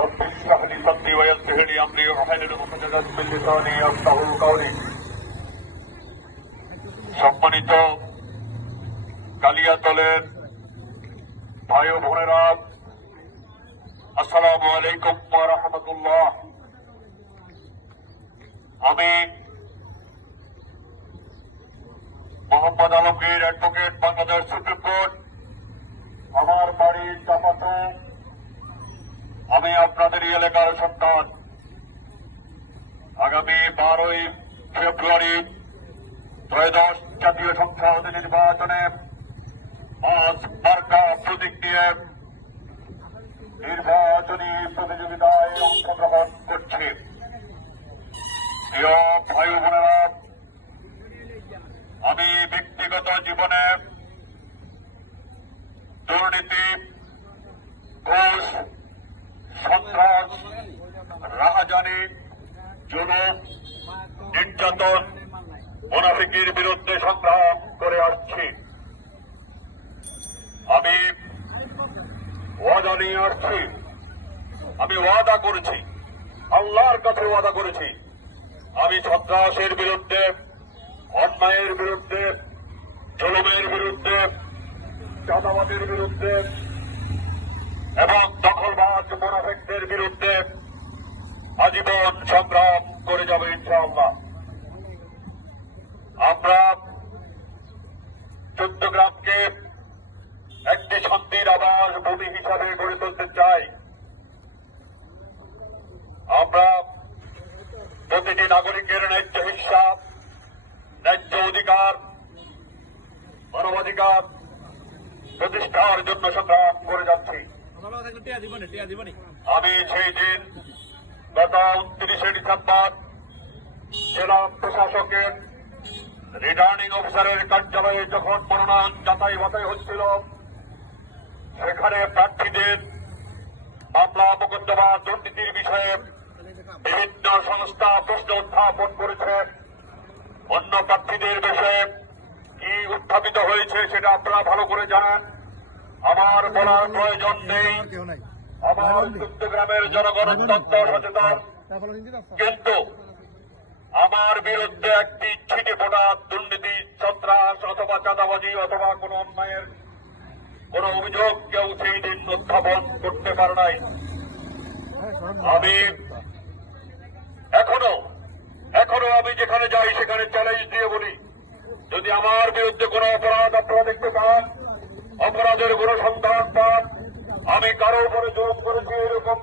رب اشرح لي صدري ويسر لي امري واحلل عقدة من لساني يفقهوا قولي সম্মানিত কালিয়াতলের ভাই ও বোনেরা, আসসালামু আলাইকুম ওয়া রাহমাতুল্লাহ। আমি Mohammad Alamgir, advocate, Bangladesh supreme court. আমার বাড়ি চাপাতো। আমি আপনাদেরই এলাকার সন্তান। আগামী 12ই ফেব্রুয়ারি ত্রয়োদশ জাতীয় সংসদ নির্বাচনে পাঁচ মার্কা প্রতীক নিয়ে নির্বাচনী প্রতিযোগিতায় অংশগ্রহণ করছি। প্রিয় ভাই বোনেরা, আমি ব্যক্তিগত জীবনে দুর্নীতি, ঘুষ, সন্ত্রাস, রাহাজানি, জুলুম, নির্যাতন, মুনাফিকির বিরুদ্ধে সংগ্রাম করে আসছি। আমি ওয়াদা নিয়ে আসছি। আমি ওয়াদা করেছি, আল্লাহর কাছে ওয়াদা করেছি, আমি সন্ত্রাসের বিরুদ্ধে, অন্যায়ের বিরুদ্ধে, জুলুমের বিরুদ্ধে, চাঁদাবাদের বিরুদ্ধে এবং দখলবাজ মুনাফিকদের বিরুদ্ধে আজীবন সংগ্রাম করে যাবে ইনশাআল্লাহ। আমরা চট্টগ্রামকে একটি শান্তির আবাস ভূমি হিসাবে গড়ে তুলতে চাই। আমরা প্রতিটি নাগরিকের ন্যায্য হিস্সা, ন্যায্য অধিকার, মানবাধিকার প্রতিষ্ঠার জন্য সংগ্রাম করে যাচ্ছি। আমি সেই দিন গত 29শে ডিসেম্বর জেলা প্রশাসকের রিটার্নিং অফিসারের কার্যালয়ে যখন মনোনয়ন যাচাই বাছাই হচ্ছিল, সেখানে প্রার্থীদের মামলা মোকদ্দমা দুর্নীতির বিষয়ে বিভিন্ন সংস্থা প্রশ্ন উত্থাপন করেছে। অন্য প্রার্থীদের বিষয়ে কি উত্থাপিত হয়েছে সেটা আপনারা ভালো করে জানেন, আমার বলার প্রয়োজন নেই। আমার চট্টগ্রামের জনগণ অত্যন্ত সচেতন, কিন্তু আমার বিরুদ্ধে একটি ছিটে ফোটা দুর্নীতি, সন্ত্রাস অথবা চাঁদাবাজি অথবা কোন অন্যায়ের কোন অভিযোগ কেউ সেই দিন উত্থাপন করতে পারে নাই। আমি এখনো আমি যেখানে যাই সেখানে চ্যালেঞ্জ দিয়ে বলি, যদি আমার বিরুদ্ধে কোন অপরাধ আপনারা দেখতে পান, অপরাধের কোন সন্ধান পান, আমি কারো উপরে জোর করেছি এরকম